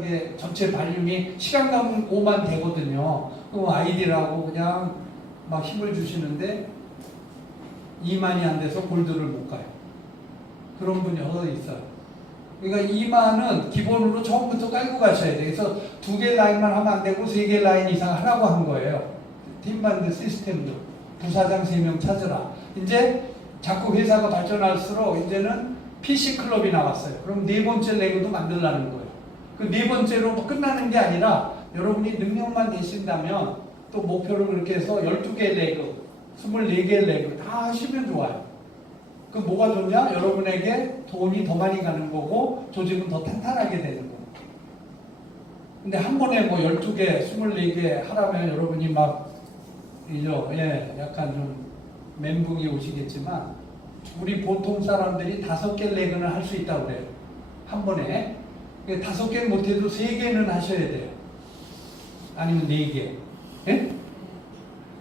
게 전체 발륨이 시간당 5만 되거든요. 그럼 아이디라고 그냥 막 힘을 주시는데 2만이 안 돼서 골드를 못 가요. 그런 분이 어디 있어요. 그러니까 2만은 기본으로 처음부터 깔고 가셔야 돼요. 그래서 2개 라인만 하면 안 되고 3개 라인 이상 하라고 한 거예요. 팀반드 시스템도. 부사장 3명 찾으라. 이제 자꾸 회사가 발전할수록 이제는 PC 클럽이 나왔어요. 그럼 4번째 레그도 만들라는 거예요. 그 4번째로 끝나는 게 아니라 여러분이 능력만 내신다면 또 목표를 그렇게 해서 12개 레그, 24개 레그 다 하시면 좋아요. 그 뭐가 좋냐? 여러분에게 돈이 더 많이 가는 거고 조직은 더 탄탄하게 되는 거고. 근데 한 번에 뭐 12개, 24개 하라면 여러분이 막 약간 좀 멘붕이 오시겠지만 우리 보통 사람들이 5개 레그는 할 수 있다고 그래요. 한 번에. 5개는 못해도 3개는 하셔야 돼요. 아니면 4개. 예?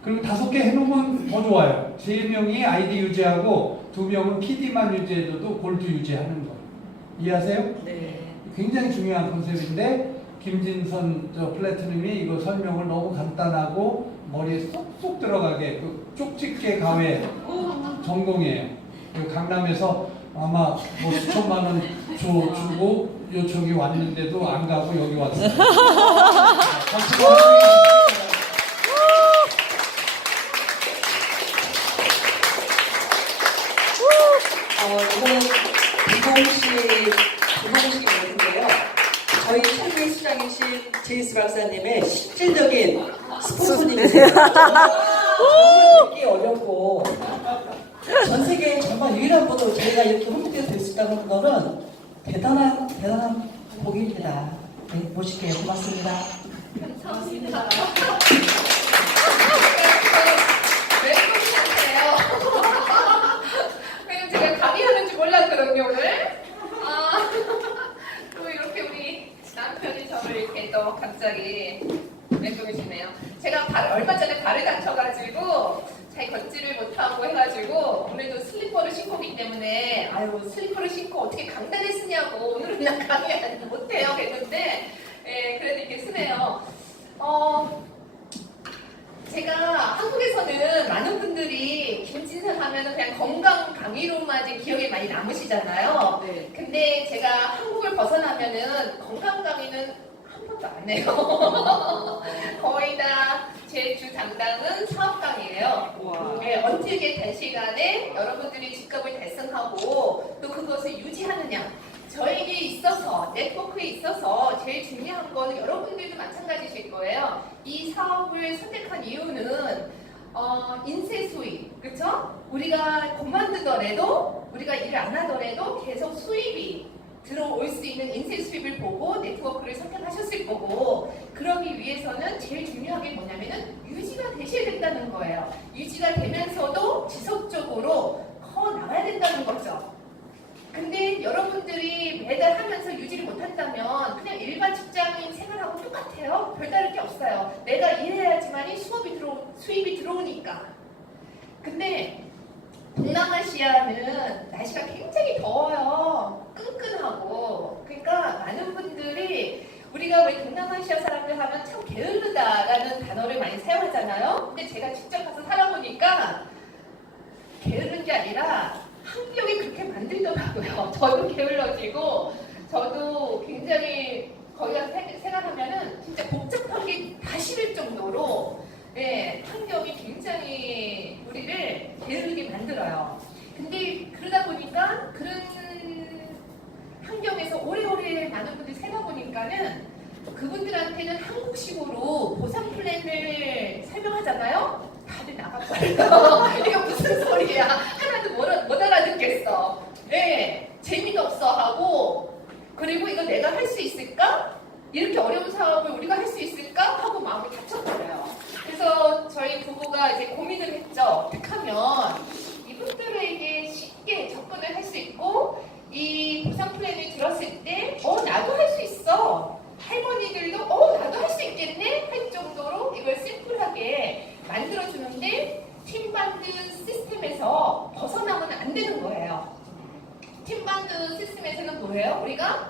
그리고 5개 해놓으면 더 좋아요. 3명이 아이디 유지하고 2명은 PD만 유지해줘도 골드 유지하는 거예요. 이해하세요? 네. 굉장히 중요한 컨셉인데 김진선 플래티넘이 이거 설명을 너무 간단하고 머리에 쏙쏙 들어가게 그 쪽집게 가외 전공이에요. 강남에서 아마 뭐 수천만 원 주고 요청이 왔는데도 안 가고 여기 왔어요. 이거는 비공식 멘트인데요. 저희 최대 수장이신 제이스 박사님의 실질적인 스폰서님이세요. 정말 듣기 어렵고 전 세계에 정말 유일한 분으로 저희가 이렇게 홍보가 될 수 있다는 거는 대단한 복입니다. 네, 모실게요. 고맙습니다. 감사합니다. 왜 그러세요? 왜냐면 제가 강의하는 줄 몰랐거든요, 오늘. 또 이렇게 우리 남편이 저를 이렇게 또 갑자기 멘붕이시네요. 제가 얼마 전에 발을 다쳐가지고 잘 걷지를 못하고 해가지고 오늘도 슬리퍼를 신고 오기 때문에 슬리퍼를 신고 어떻게 강단에 쓰냐고 오늘은 그냥 강의 못해요 그랬는데 그래도 이렇게 쓰네요. 제가 한국에서는 많은 분들이 김진선 하면은 그냥 건강 강의로만 기억에 많이 남으시잖아요. 네. 근데 제가 한국을 벗어나면은 건강 강의는 한 번도 안 해요. 거의 다 제 주 담당은 사업 강의예요. 네, 언제게 된 시간에 여러분들이 직업을 달성하고 또 그것을 유지하느냐. 저에게 있어서 네트워크에 있어서 제일 중요한 거는 여러분들도 마찬가지실 거예요. 이 사업을 선택한 이유는 인쇄 수입, 그렇죠? 우리가 그만두더라도 우리가 일을 안 하더라도 계속 수입이 들어올 수 있는 인쇄 수입을 보고 네트워크를 선택하셨을 거고, 그러기 위해서는 제일 중요한 게 뭐냐면은 유지가 되셔야 된다는 거예요. 유지가 되면서도 지속적으로 커 나가야 된다는 거죠. 근데 여러분들이 매달 하면서 유지를 못한다면 그냥 일반 직장인 생활하고 똑같아요. 별다를 게 없어요. 내가 일해야지만이 수입이 들어오니까. 근데 동남아시아는 날씨가 굉장히 더워요. 끈끈하고. 그러니까 많은 분들이 우리가 왜 동남아시아 사람들 하면 참 게으르다라는 단어를 많이 사용하잖아요. 근데 제가 직접 가서 살아보니까 게으른 게 아니라 환경이 그렇게 만들더라고요. 저도 게을러지고 저도 굉장히 거기 가서 생활하면은 진짜 복잡한 게 다 싫을 정도로 환경이 굉장히 우리를 게으르게 만들어요. 근데 그러다 보니까 그런 환경에서 오래오래 많은 분들이 살다 보니까는 그분들한테는 한국식으로 보상 플랜을 설명하잖아요. 다들 나가버려요. 이거 무슨 소리야. 하나도 못 알아듣겠어. 재미도 없어 하고, 그리고 이거 내가 할 수 있을까? 이렇게 어려운 사업을 우리가 할 수 있을까? 하고 마음이 다쳤어요. 그래서 저희 부부가 이제 고민을 했죠. 어떻게 하면 이분들에게 쉽게 접근을 할 수 있고, 이 보상 플랜을 들었을 때, 나도 할 수 있어. 할머니들도, 나도 할 수 있겠네? 할 정도로 이걸 심플하게 만들어주는데, 팀반드 시스템에서 벗어나면 안 되는 거예요. 팀반드 시스템에서는 뭐예요? 우리가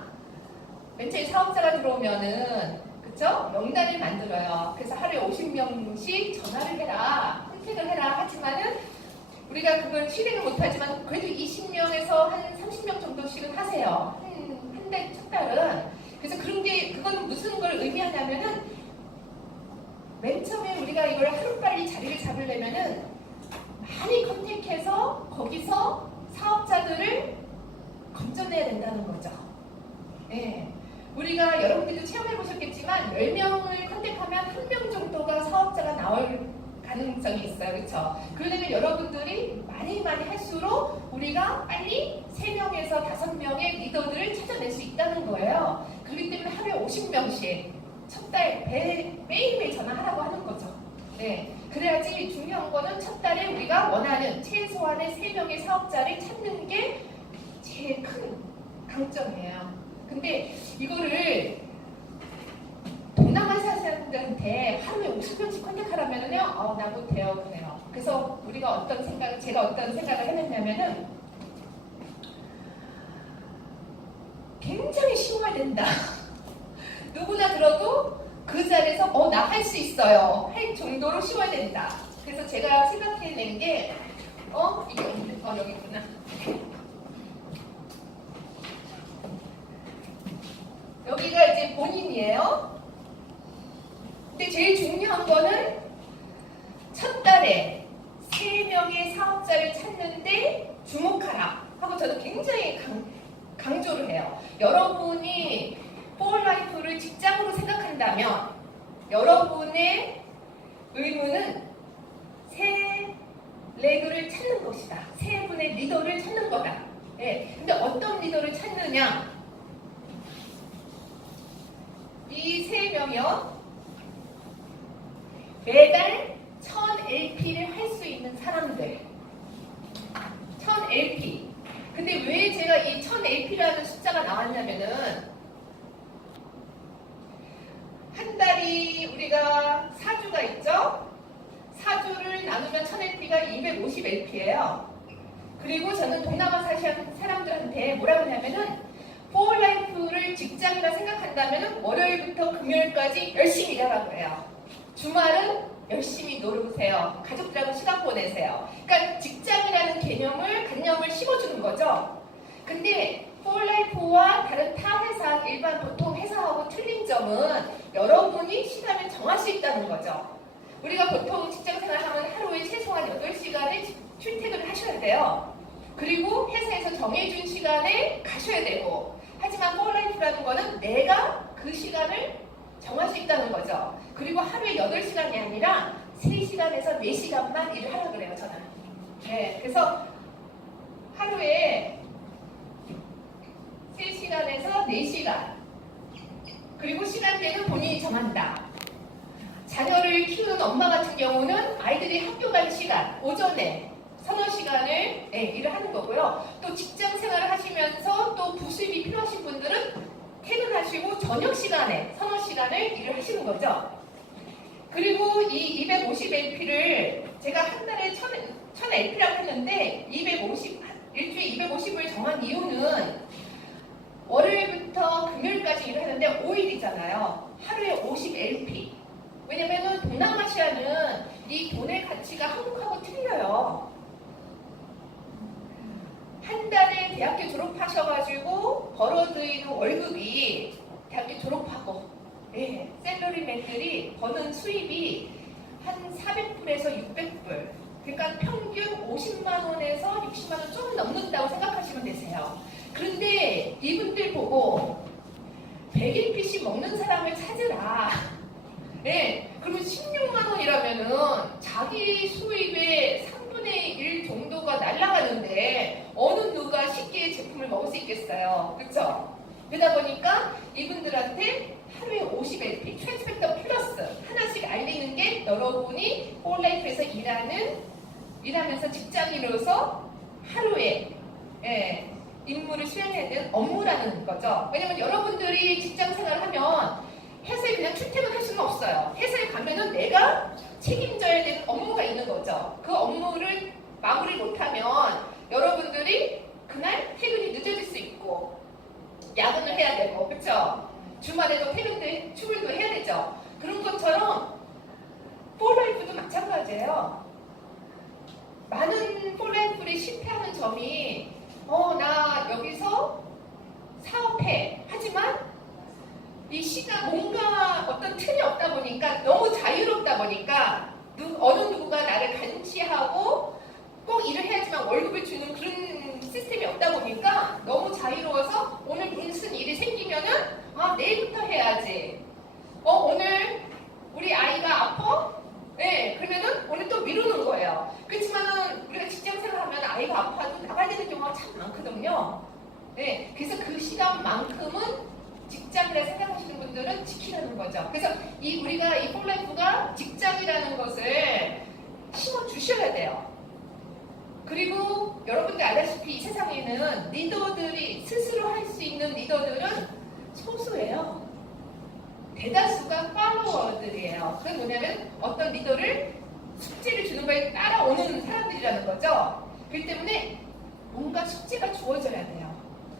맨 처음에 사업자가 들어오면은 그쵸? 명단을 만들어요. 그래서 하루에 50명씩 전화를 해라, 컨택을 해라 하지만은 우리가 그걸 실행을 못하지만 그래도 20명에서 한 30명 정도씩은 하세요. 한 달, 첫 달은. 그래서 그런 게 그건 무슨 걸 의미하냐면은 맨 처음에 우리가 이걸 하루빨리 자리를 잡으려면은 많이 컨택해서 거기서 사업자들을 건져내야 된다는 거죠. 예. 우리가 여러분들도 체험해 보셨겠지만 10명을 컨택하면 1명 정도가 사업자가 나올 가능성이 있어요. 그렇죠? 그러려면 여러분들이 많이 할수록 우리가 빨리 3명에서 5명의 리더들을 찾아낼 수 있다는 거예요. 그렇기 때문에 하루에 50명씩 첫 달 매일매일 전화하라고 하는 거죠. 네. 그래야지 중요한 거는 첫 달에 우리가 원하는 최소한의 3명의 사업자를 찾는 게 제일 큰 강점이에요. 근데 이거를 동남아시아 사람들한테 하루에 50명씩 컨택하라면은요, 나 못해요, 그래요. 그래서 제가 어떤 생각을 해냈냐면은 굉장히 쉬워야 된다. 누구나 들어도 그 자리에서 나 할 수 있어요. 할 정도로 쉬워야 된다. 그래서 제가 생각해낸 게 이게 여기 있구나. 여기가 이제 본인이에요. 근데 제일 중요한 거는 첫 달에 3명의 사업자를 찾는데 주목하라 하고 저는 굉장히 강조를 해요. 여러분이 포얼라이프를 직장으로 생각한다면 여러분의 의무는 3 레그를 찾는 것이다. 3분의 리더를 찾는 거다. 네. 근데 어떤 리더를 찾느냐? 이 3명이요. 매달 1000LP를 할 수 있는 사람들. 1000LP. 근데 왜 제가 이 1000LP라는 숫자가 나왔냐면은 한 달이 우리가 4주가 있죠? 4주를 나누면 1000LP가 250LP예요. 그리고 저는 동남아시아 사람들한테 뭐라고 하냐면은 포얼라이프를 직장이라 생각한다면 월요일부터 금요일까지 열심히 일하라고 해요. 주말은 열심히 놀으세요. 가족들하고 시간 보내세요. 그러니까 직장이라는 관념을 심어주는 거죠. 근데 포얼라이프와 다른 타 회사, 일반 보통 회사하고 틀린 점은 여러분이 시간을 정할 수 있다는 거죠. 우리가 보통 직장생활 하면 하루에 최소한 8시간을 출퇴근을 하셔야 돼요. 그리고 회사에서 정해준 시간에 가셔야 되고, 하지만 포얼라이프라는 거는 내가 그 시간을 정할 수 있다는 거죠. 그리고 하루에 8시간이 아니라 3시간에서 4시간만 일을 하라고 그래요, 저는. 네, 그래서 하루에 3시간에서 4시간. 그리고 시간대는 본인이 정한다. 자녀를 키우는 엄마 같은 경우는 아이들이 학교 가는 시간, 오전에 서너 시간을 일을 하는 거고요. 또 직장 생활을 하시면서 또 부수입이 필요하신 분들은 퇴근하시고 저녁 시간에 서너 시간을 일을 하시는 거죠. 그리고 이 250LP를 제가 한 달에 1000LP라고 했는데 일주일에 250을 정한 이유는 월요일부터 금요일까지 일을 하는데 5일이잖아요. 하루에 50LP. 왜냐면은 동남아시아는 이 돈의 가치가 한국하고 틀려요. 한 달에 대학교 졸업하셔가지고 벌어들이는 월급이 대학교 졸업하고 셀러리맨들이 버는 수입이 한 400불에서 600불, 그러니까 평균 50만 원에서 60만 원 좀 넘는다고 생각하시면 되세요. 그런데 이분들 보고 100LP씩 먹는 사람을 찾으라. 그러면 16만 원이라면은 자기 수입의 3분의 1 정도가 날아가는데 어느 누가 쉽게 제품을 먹을 수 있겠어요. 그렇죠? 그러다 보니까 이분들한테 하루에 50LP, 트랜스펙터 플러스 하나씩 알리는 게 여러분이 포얼라이프에서 일하면서 직장인으로서 하루에 임무를 수행해야 되는 업무라는 거죠. 왜냐면 여러분들이 직장 생활을 하면 회사에 그냥 출퇴근할 수는 없어요. 회사에 가면은 내가 책임져야 되는 업무가 있는 거죠. 그 업무를 마무리 못하면 여러분들이 그날 퇴근이 늦어질 수 있고 야근을 해야 되고, 그렇죠? 가지예요. 많은 폴라이프들이 실패하는 점이 나 여기서 사업해. 하지만 이 시가 뭔가 어떤 틀이 없다 보니까 너무 자유롭다 보니까 어느 누구가 나를 감시하고 꼭 일을 해야지만 월급을 주는 그런 시스템이 없다 보니까 너무 자유로워서 오늘 무슨 일이 생기면은 내일부터 해야지. 오늘 우리 아이가 아파? 네, 그러면은 오늘 또 미루는 거예요. 그렇지만은 우리가 직장 생활하면 아이가 아파도 나가야 되는 경우가 참 많거든요. 네, 그래서 그 시간만큼은 직장이라 생각하시는 분들은 지키라는 거죠. 그래서 우리가 이 폴라이프가 직장이라는 것을 심어 주셔야 돼요. 그리고 여러분들 알다시피 이 세상에는 리더들이 스스로 할 수 있는 리더들은 소수예요. 대다수가 팔로워들이에요. 그게 뭐냐면 어떤 리더를 숙제를 주는 거에 따라오는 사람들이라는 거죠. 그렇기 때문에 뭔가 숙제가 주어져야 돼요.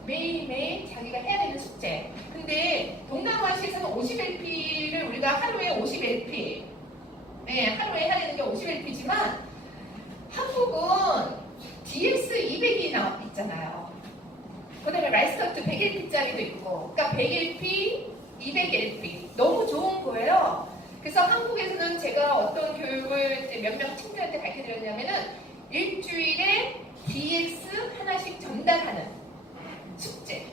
매일매일 자기가 해야 되는 숙제. 근데 동남아시아에서는 50LP를 우리가 하루에 50LP, 네, 하루에 해야 되는 게 50LP지만 한국은 DX 200이 있잖아요. 그 다음에 라이스커트 100LP짜리도 있고, 그러니까 100LP, 200LP 너무 좋은 거예요. 그래서 한국에서는 제가 어떤 교육을 이제 몇몇 친구들한테 가르쳐드렸냐면은 일주일에 DX 하나씩 전달하는 숙제.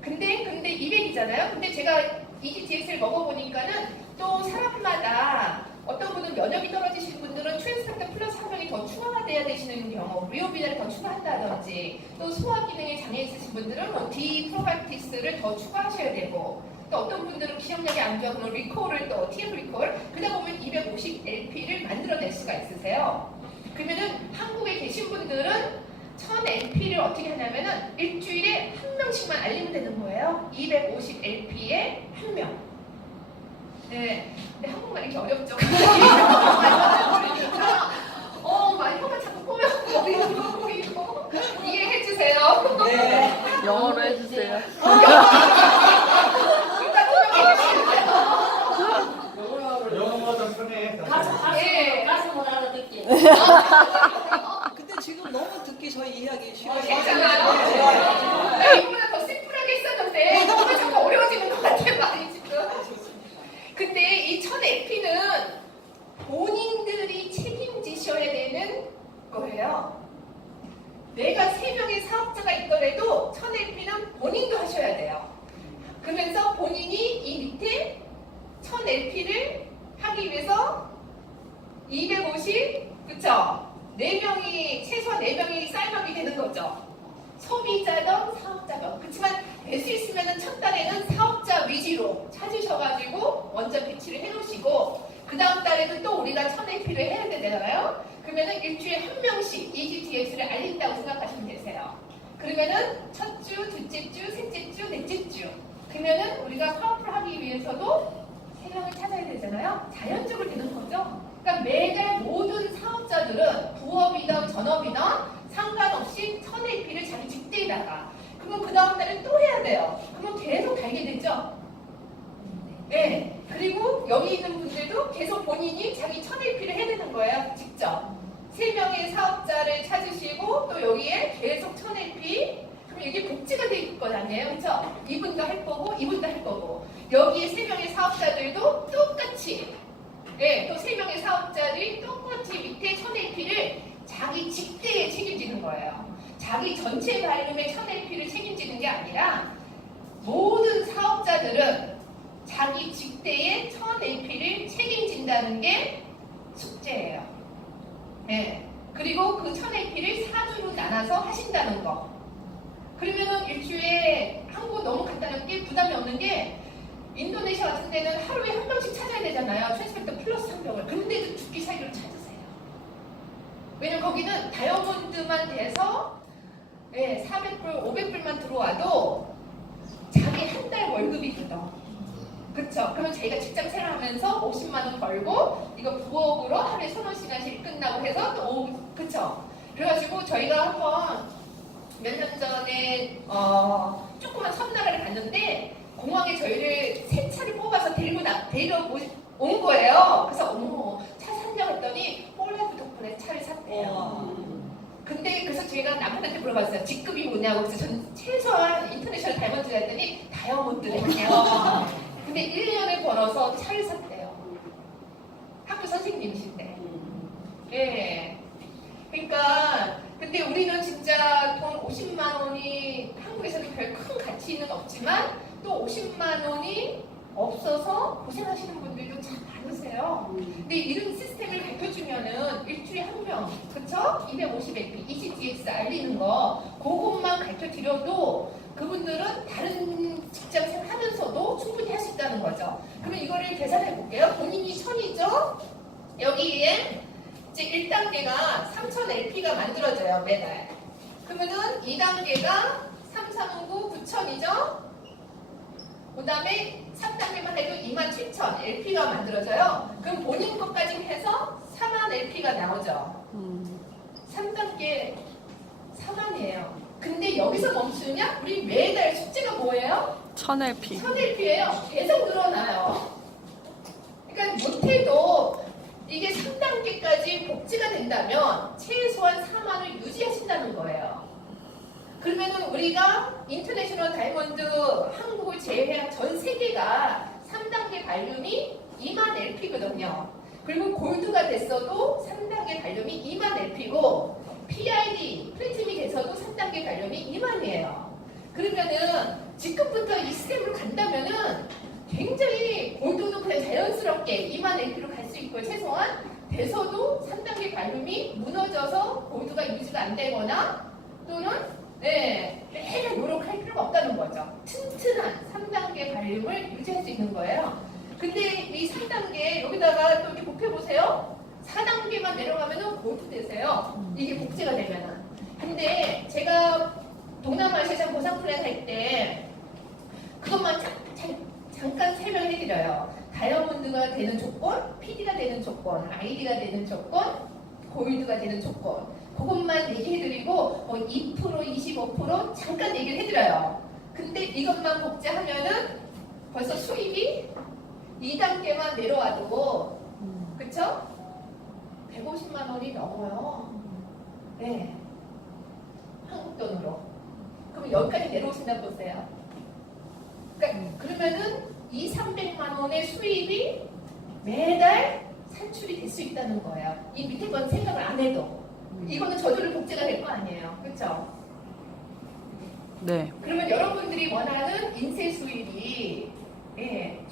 근데 200이잖아요. 근데 제가 EGDX를 먹어보니까는 또 사람마다 어떤 분은 면역이 떨어지시는 분들은 트랜스펙터 플러스 한 명이 더 추가가 돼야 되시는 경우, 리오비나를 더 추가한다든지, 또 소화 기능에 장애 있으신 분들은 뭐 디프로바틱스를 더 추가하셔야 되고, 또 어떤 분들은 기억력이 안 좋아 그러면 리콜을 또 TF 리콜, 그러다 보면 250LP를 만들어낼 수가 있으세요. 그러면은 한국에 계신 분들은 1000LP를 어떻게 하냐면은 일주일에 한 명씩만 알리면 되는 거예요. 250LP에 한 명. 네, 근데 한국말 이렇게 어렵죠. 막 혀가 자꾸 꼬여서 머리가 보이고 이해해 주세요. 네. 영어로 해주세요. 영어가 더 편해. 네. 가서 못 알아듣게. 근데 지금 너무 듣기 저희 이야기 싫어요. 괜찮아요. 나 이거보다 더 심플하게 했었는데 너무 자꾸 어려워지는 것 같아 말이 지금. 근데 이 1000LP는 본인들이 책임지셔야 되는 거예요. 내가 3명의 사업자가 있더라도 1000LP는 본인도 하셔야 돼요. 그러면서 본인이 이 밑에 1000LP를 하기 위해서 250, 그쵸? 4명이, 최소한 4명이 쌀먹이 되는 거죠. 소비자든 사업자든. 그렇지만 될 수 있으면 첫 달에는 사업자 위주로 찾으셔가지고 원점 배치를 해놓으시고, 그 다음 달에는 또 우리가 1000LP를 해야 되잖아요. 그러면은 일주일에 한 명씩 EGDX를 알린다고 생각하시면 되세요. 그러면은 첫 주, 둘째 주, 셋째 주, 넷째 주. 그러면은 우리가 파워풀 하기 위해서도 3명을 찾아야 되잖아요. 자연적으로 되는 거죠. 그러니까 매달 모든 사업자들은 부업이든 전업이든 상관없이 1000LP를 자기 직대에다가, 그러면 그 다음 달에 또 해야 돼요. 그러면 계속 달게 되죠. 네. 그리고 여기 있는 분들도 계속 본인이 자기 1000LP를 해야 되는 거예요. 직접. 3명의 사업자를 찾으시고 또 여기에 계속 1000LP. 그럼 이게 복지가 돼 있을 거 아니에요. 그렇죠? 이분도 할 거고 이분도 할 거고. 여기에 3명의 사업자들도 똑같이, 네, 또 3명의 사업자들이 똑같이 밑에 1000LP를 자기 직대에 책임지는 거예요. 자기 전체 발음의 1000LP를 책임지는 게 아니라 모든 사업자들은 자기 직대에 1000LP를 책임진다는 게 숙제예요. 네. 그리고 그 1000LP를 4주로 나눠서 하신다는 거. 그러면은 일주일에 한국 너무 간단한 게 부담이 없는 게, 인도네시아 같은 데는 하루에 한 명씩 찾아야 되잖아요. 트랜스펙터 플러스 한 명을. 근데도 죽기 사이로 찾으세요. 왜냐면 거기는 다이아몬드만 돼서 400불, 500불만 들어와도 자기 한 달 월급이거든. 그쵸? 그러면 저희가 직장 생활하면서 50만 원 벌고 이거 부업으로 하루에 1000원씩씩 끝나고 해서 또 그쵸? 그래가지고 저희가 한번 몇 년 전에 조그만 섬나라를 갔는데 공항에 저희를 새 차를 뽑아서 데리러 온 거예요. 그래서 어머, 차 샀냐고 했더니 제가 남편한테 물어봤어요. 직급이 뭐냐고. 그래서 저는 최소한 인터내셔널 다이먼드 했더니 다이아몬드래요. 근데 1년을 벌어서 차를 샀대요. 학교 선생님이신데. 예. 그러니까 근데 우리는 진짜 돈 50만 원이 한국에서는 별 큰 가치는 없지만 또 50만 원이 없어서 고생하시는 분들도 참 많으세요. 근데 이런 시스템을 가르쳐주면은 일주일에 한 명, 그쵸? 250AP, EGDX 알리는 거 그것만 가르쳐드려도 그분들은 다른 직장 생활 하면서도 충분히 할 수 있다는 거죠. 그러면 이거를 계산해 볼게요. 본인이 1000이죠? 여기에 이제 1단계가 3000LP가 만들어져요, 매달. 그러면은 2단계가 339 9000이죠? 그 다음에 3단계만 해도 27000 LP가 만들어져요. 그럼 본인 것까지 해서 4만 LP가 나오죠. 3단계 4만이에요. 근데 여기서 멈추냐? 우리 매달 숙제가 뭐예요? 1000LP. 1000LP예요. 계속 늘어나요. 그러니까 못해도 이게 3단계까지 복지가 된다면 최소한 4만을 유지하신다는 거예요. 그러면은 우리가 인터내셔널 다이몬드 한국을 제외한 전 세계가 3단계 발륨이 2만 LP거든요. 그리고 골드가 됐어도 3단계 발륨이 2만 LP고 PID, 플래티넘이 돼서도 3단계 발륨이 2만이에요. 그러면은 지금부터 이 시스템으로 간다면은 굉장히 골드도 그냥 자연스럽게 2만 LP로 갈 수 있고 최소한 돼서도 3단계 발륨이 무너져서 골드가 유지가 안 되거나 또는 매일 노력할 필요가 없다는 거죠. 튼튼한 3단계 발륨을 유지할 수 있는 거예요. 근데 이 3단계 여기다가 또 이렇게 곱해보세요. 4단계만 내려가면은 골드 되세요. 이게 복제가 되면은. 근데 제가 동남아시아 보상 플랜 할 때 그것만 잠깐 설명해드려요. 다이아몬드가 되는 조건, PD가 되는 조건, ID가 되는 조건, 골드가 되는 조건. 그것만 얘기해드리고 2%, 25% 잠깐 얘기를 해드려요. 근데 이것만 복제하면은 벌써 수입이 2단계만 내려와도 그쵸? 150만 원이 넘어요. 네. 한국 돈으로. 그럼 여기까지 내려오신다 보세요. 그러니까 그러면은 300만 원의 수입이 매달 산출이 될 수 있다는 거예요. 이 밑에 건 생각을 안 해도. 이거는 저절로 복제가 될 거 아니에요. 그렇죠? 네. 그러면 여러분들이 원하는 인쇄 수입이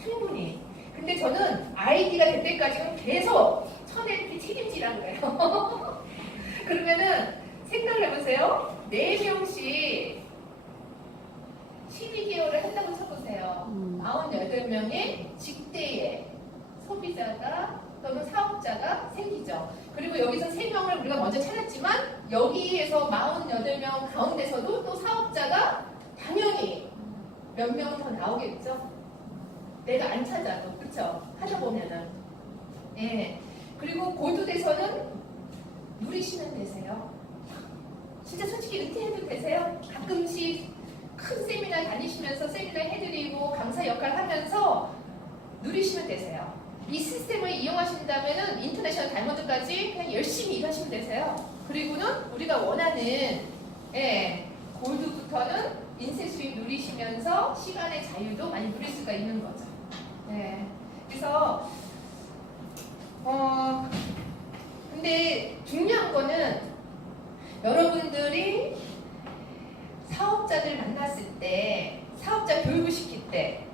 충분히. 근데 저는 아이디가 될 때까지는 계속 1000LP 책임지라고 해요. 그러면은 생각을 해보세요. 4명씩 12개월을 한다고 쳐보세요. 48명의 직대의 소비자가 또는 사업자가 생기죠. 그리고 여기서 3명을 우리가 먼저 찾았지만 여기에서 48명 가운데서도 또 사업자가 당연히 몇 명은 더 나오겠죠. 내가 안 찾아도 그렇죠. 하다 보면은 그리고 고두대서는 누리시면 되세요. 진짜 솔직히 은퇴해도 되세요. 가끔씩 큰 세미나 다니시면서 세미나 해드리고 강사 역할 하면서 누리시면 되세요. 이 시스템을 이용하신다면은 인터내셔널 다이몬드까지 그냥 열심히 일하시면 되세요. 그리고는 우리가 원하는 골드부터는 인쇄 수입 누리시면서 시간의 자유도 많이 누릴 수가 있는 거죠. 그래서 근데 중요한 거는 여러분들이 사업자들 만났을 때, 사업자 교육을 시킬 때,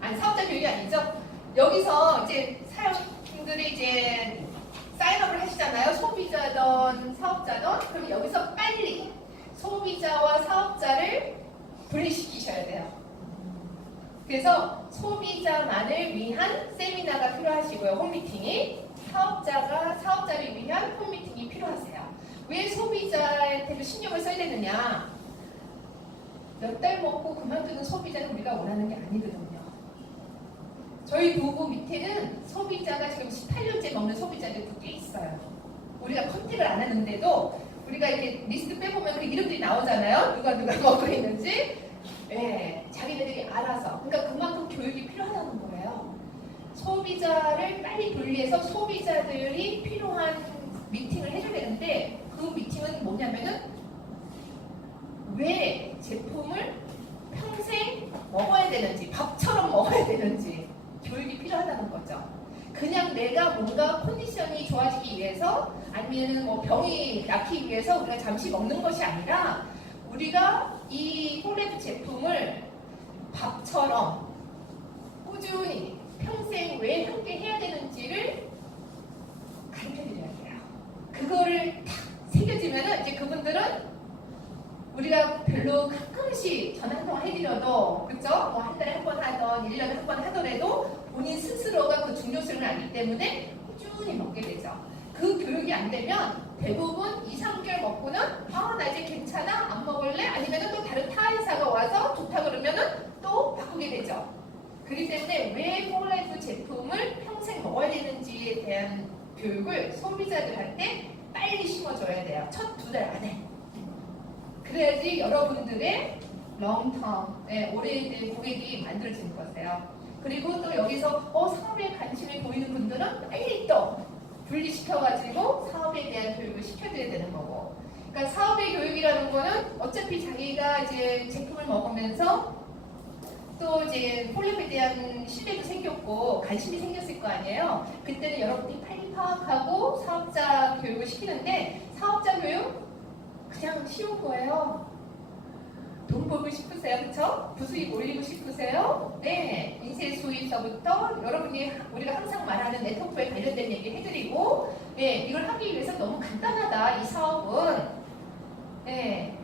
아니 사업자 교육이 아니죠. 여기서 이제 사람들이 이제 사인업을 하시잖아요. 소비자든 사업자든. 그럼 여기서 빨리 소비자와 사업자를 분리시키셔야 돼요. 그래서 소비자만을 위한 세미나가 필요하시고요. 홈미팅이. 사업자를 위한 홈미팅이 필요하세요. 왜 소비자한테도 신경을 써야 되느냐? 몇 달 먹고 그만두는 소비자는 우리가 원하는 게 아니거든요. 저희 부부 밑에는 소비자가 지금 18년째 먹는 소비자들도 꽤 있어요. 우리가 컨택을 안 하는데도 우리가 이렇게 리스트 빼보면 그 이름들이 나오잖아요. 누가 먹고 있는지. 자기네들이 알아서. 그러니까 그만큼 교육이 필요하다는 거예요. 소비자를 빨리 분리해서 소비자들이 필요한 미팅을 해줘야 되는데 그 그 미팅은 뭐냐면은 왜 제품을 평생 먹어야 되는지, 밥처럼 먹어야 되는지 교육이 필요하다는 거죠. 그냥 내가 뭔가 컨디션이 좋아지기 위해서 아니면 뭐 병이 낫기 위해서 우리가 잠시 먹는 것이 아니라 우리가 이 폴레프 제품을 밥처럼 꾸준히 평생 왜 함께 해야 되는지를 가르쳐 드려야 돼요. 그거를 탁 새겨지면은 이제 그분들은 우리가 별로 가끔씩 전화 한 통 해드려도, 그죠? 뭐 한 달에 한 번 하던 1년에 한 번 하더라도 본인 스스로가 그 중요성을 알기 때문에 꾸준히 먹게 되죠. 그 교육이 안 되면 대부분 2, 3개월 먹고는 아, 나 이제 괜찮아? 안 먹을래? 아니면 또 다른 타의사가 와서 좋다 그러면은 또 바꾸게 되죠. 그렇기 때문에 왜 폴라이프 제품을 평생 먹어야 되는지에 대한 교육을 소비자들한테 빨리 심어줘야 돼요. 첫 2달 안에. 그래야지 여러분들의 롱텀, 오래된 고객이 만들어지는 거세요. 그리고 또 여기서 사업에 관심이 보이는 분들은 빨리 또 분리시켜가지고 사업에 대한 교육을 시켜드려야 되는 거고. 그러니까 사업의 교육이라는 거는 어차피 자기가 이제 제품을 먹으면서 또 이제 폴리프에 대한 신뢰도 생겼고 관심이 생겼을 거 아니에요. 그때는 여러분들이 빨리 파악하고 사업자 교육을 시키는데 사업자 교육 그냥 쉬운 거예요. 돈 벌고 싶으세요? 그쵸? 부수입 올리고 싶으세요? 네. 인쇄 수입서부터 여러분이 우리가 항상 말하는 네트워크에 관련된 얘기 해드리고, 네. 이걸 하기 위해서 너무 간단하다. 이 사업은. 네.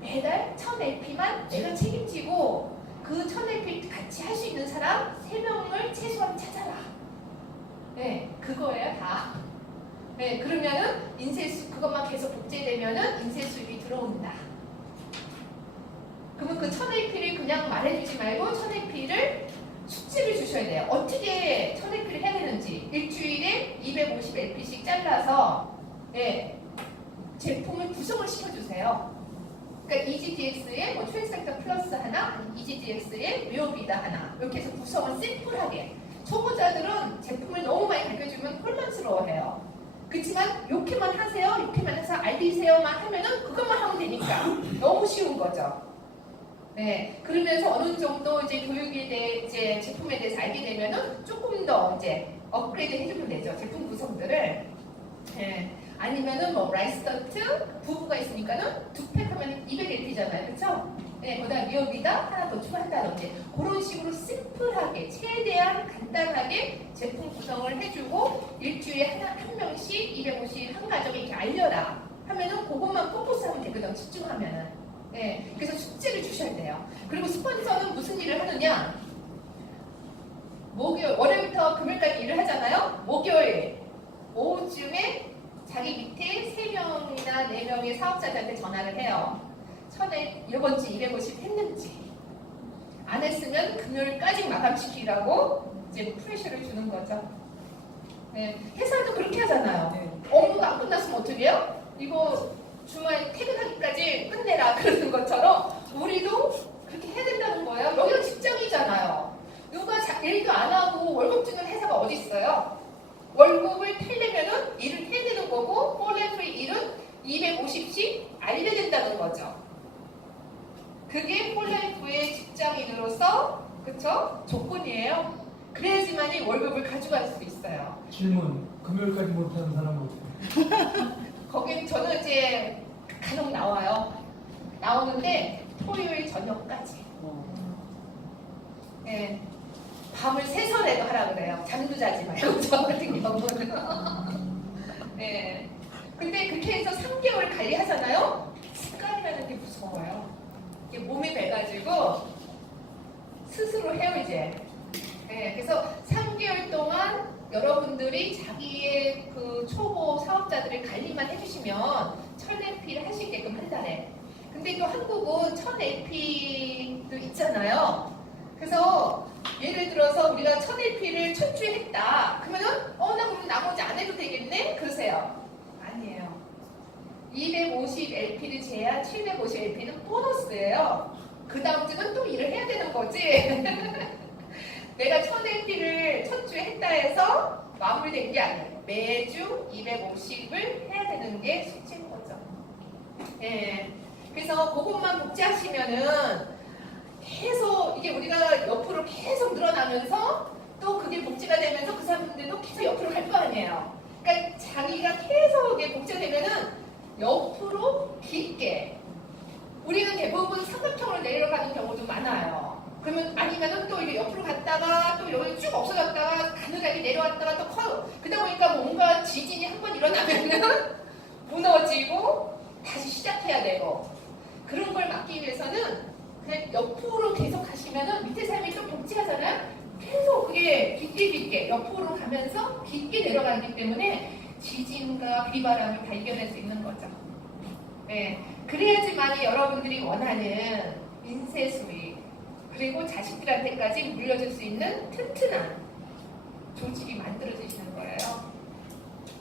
매달 1000LP만 내가 책임지고 그 1000LP 같이 할 수 있는 사람 3명을 최소한 찾아라. 네. 그거예요, 다. 네. 그러면은 그것만 계속 복제되면은 인쇄 수입이 들어온다. 그러면 그 1000LP를 그냥 말해주지 말고 1000LP를 숙제를 주셔야 돼요. 어떻게 1000LP를 해야 되는지 일주일에 250LP씩 잘라서 제품을 구성을 시켜주세요. 그러니까 EGDX에 뭐 트랜스랙터 플러스 하나, EGDX에 웨어비다 하나 이렇게 해서 구성을 심플하게. 초보자들은 제품을 너무 많이 가르쳐주면 혼란스러워해요. 그렇지만 이렇게만 하세요, 이렇게만 해서 알리세요만 하면은 그것만 하면 되니까 너무 쉬운 거죠. 네, 그러면서 어느 정도 이제 교육에 대해 이제 제품에 대해서 알게 되면은 조금 더 이제 업그레이드 해주면 되죠. 제품 구성들을. 네, 아니면은 뭐 라이스턴트 부부가 있으니까는 2팩 하면 200LP잖아요, 그렇죠? 네, 거기다 미어비다 하나 더 추가한다든지 그런 식으로 심플하게 최대한 간단하게 제품 구성을 해주고 일주일에 한 명씩 250 한 가정에 이렇게 알려라 하면은 그것만 포커스하면 되거든. 집중하면은. 네, 그래서 숙제를 주셔야 돼요. 그리고 스폰서는 무슨 일을 하느냐? 월요일부터 금요일까지 일을 하잖아요. 목요일 오후쯤에 자기 밑에 3명이나 4명의 사업자들한테 전화를 해요. 이번 주 250 했는지 안 했으면 금요일까지 마감시키라고 이제 프레셔를 주는 거죠. 네, 회사도 그렇게 하잖아요. 업무가 안 끝났으면 어떻게 해요? 이거 주말 퇴근하기까지 끝내라 그러는 것처럼 우리도 그렇게 해야 된다는 거예요. 여기가 직장이잖아요. 누가 일도 안 하고 월급 주는 회사가 어디 있어요? 월급을 타려면은 일을 해야 되는 거고 폴레프의 일은 250씩 알려야 된다는 거죠. 그게 폴레프의 직장인으로서 그쵸? 조건이에요. 그래야지만이 월급을 가져갈 수 있어요. 질문. 금요일까지 못하는 사람은 어떻게? 거긴 저는 이제 간혹 나와요. 나오는데 토요일 저녁까지. 네, 밤을 새서라도 하라 그래요. 잠도 자지 말고 저 같은 경우는. 네. 근데 그렇게 해서 3개월 관리하잖아요. 습관이라는 게 무서워요. 이게 몸이 배가지고 스스로 해요 이제. 네, 그래서 3개월 동안 여러분들이 자기의 그 초보 사업자들을 관리만 해주시면 1000LP를 할 수 있게끔 한 달에. 근데 또 한국은 1000LP도 있잖아요. 그래서 예를 들어서 우리가 1000LP를 첫 주에 했다. 그러면은 나 그럼 나머지 안 해도 되겠네? 그러세요. 아니에요. 250LP를 제한 750LP는 보너스예요. 그 다음 주는 또 일을 해야 되는 거지. 내가 1000LP를 첫 주에 했다 해서 마무리된 게 아니에요. 매주 250을 해야 되는 게 숙제인 거죠. 예. 그래서 그것만 복제하시면은 계속 이게 우리가 옆으로 계속 늘어나면서 또 그게 복제가 되면서 그 사람들도 계속 옆으로 갈 거 아니에요. 그러니까 자기가 계속 이게 복제되면은 옆으로 길게 우리는 대부분 삼각형으로 내려가는 경우도 많아요. 그러면 아니면은 또 이게 옆으로 갔다가 또 여기 쭉 없어졌다가 가느다게 내려왔다가 또 커요. 그러다 보니까 뭔가 지진이 한 번 일어나면은 무너지고 다시 시작해야 되고 그런 걸 막기 위해서는 그냥 옆으로 계속 가시면은 밑에 사람이 좀 복제하잖아요. 계속 그게 깊게 옆으로 가면서 깊게 내려가기 때문에 지진과 비바람을 다 이겨낼 수 있는 거죠. 네. 그래야지만이 여러분들이 원하는 인쇄 수익 그리고 자식들한테까지 물려줄 수 있는 튼튼한 조직